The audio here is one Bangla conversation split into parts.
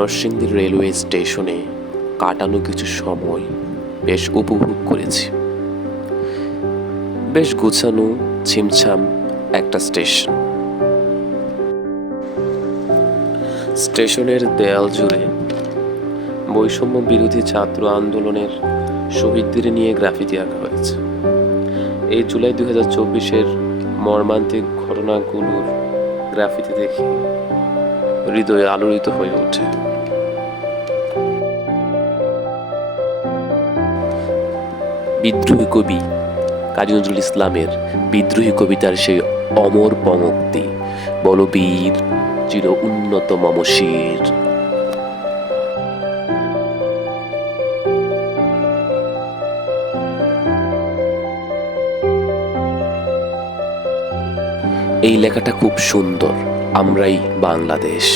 নরসিংদী রেলওয়ে স্টেশনে কাটানো কিছু সময় বেশ উপভোগ করেছি। বেশ গুছানো ছিমছাম একটা স্টেশন। স্টেশনের দেয়াল জুড়ে বৈষম্য বিরোধী ছাত্র আন্দোলনের শহীদদের নিয়ে গ্রাফিতি আঁকা হয়েছে। এই জুলাই 2024-এর মর্মান্তিক ঘটনাগুলোর গ্রাফিতি দেখে হৃদয়ে আলোড়িত হয়ে ওঠে। বিদ্রোহী কবি কাজী নজরুল ইসলামের বিদ্রোহী কবিতার সেই অমর পঙ্ক্তি, বলবীর চির উন্নত মম শির। এই লেখাটা খুব সুন্দর। আমরাই বাংলাদেশ।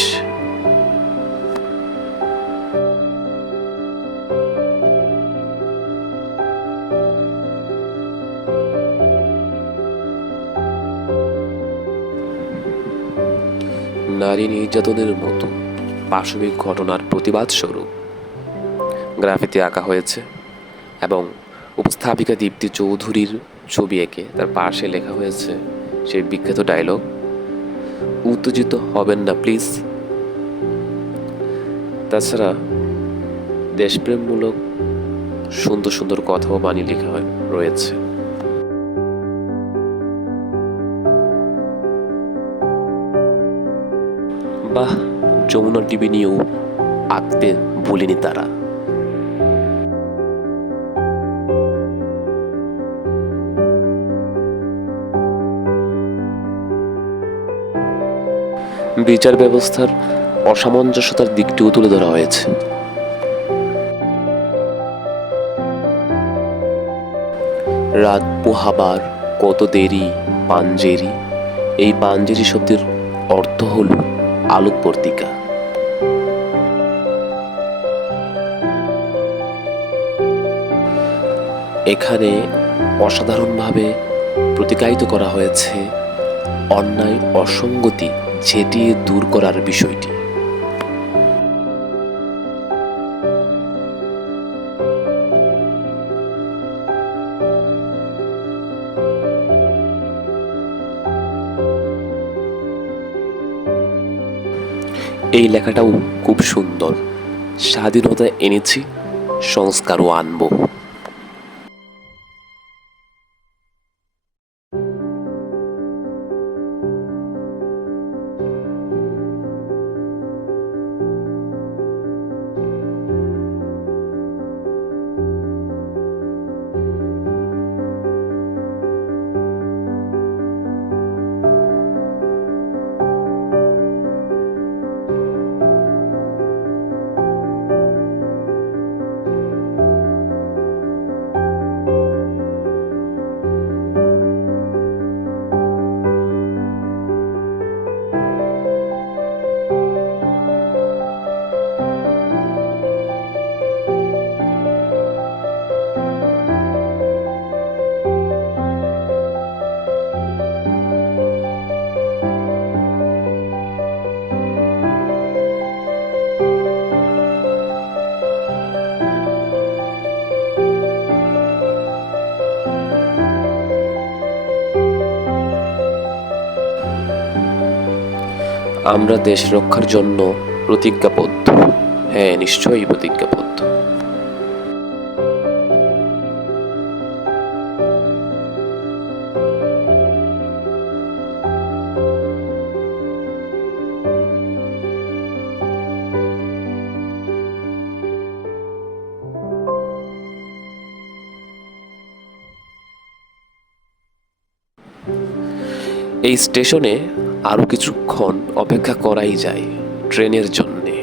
নারী নির্যাতনের মতো পাশবিক ঘটনার প্রতিবাদ স্বরূপ গ্রাফিতি আঁকা হয়েছে এবং উপস্থাপিকা দীপ্তি চৌধুরীর ছবি এঁকে তার পাশে লেখা হয়েছে সেই বিখ্যাত ডায়লগ, উত্তেজিত হবেন না প্লিজ। তাছাড়া দেশপ্রেমমূলক সুন্দর সুন্দর কথাও বাণী লেখা রয়েছে। বাহ, যমুনা টিভি নিয়েও আঁকতে ভুলেনি তারা। বিচার ব্যবস্থার অসামঞ্জস্যতার দিকটিও তুলে ধরা হয়েছে। রাত পোহাবার কত দেরি পাঞ্জেরি, এই পাঞ্জেরি শব্দের অর্থ হল আলোকবর্তিকা। এখানে অসাধারণভাবে প্রতিকায়িত করা হয়েছে অন্যায় অসঙ্গতি ঝেঁটিয়ে দূর করার বিষয়টি। এই লেখাটাও খুব সুন্দর। স্বাধীনতা এনেছি, সংস্কারও আনবো। আমরা দেশ রক্ষার জন্য প্রতিজ্ঞাবদ্ধ। হ্যাঁ, নিশ্চয়ই প্রতিজ্ঞাবদ্ধ। এই স্টেশনে আরো কিছুক্ষণ অপেক্ষা করাই যায় ট্রেনের জন্যে।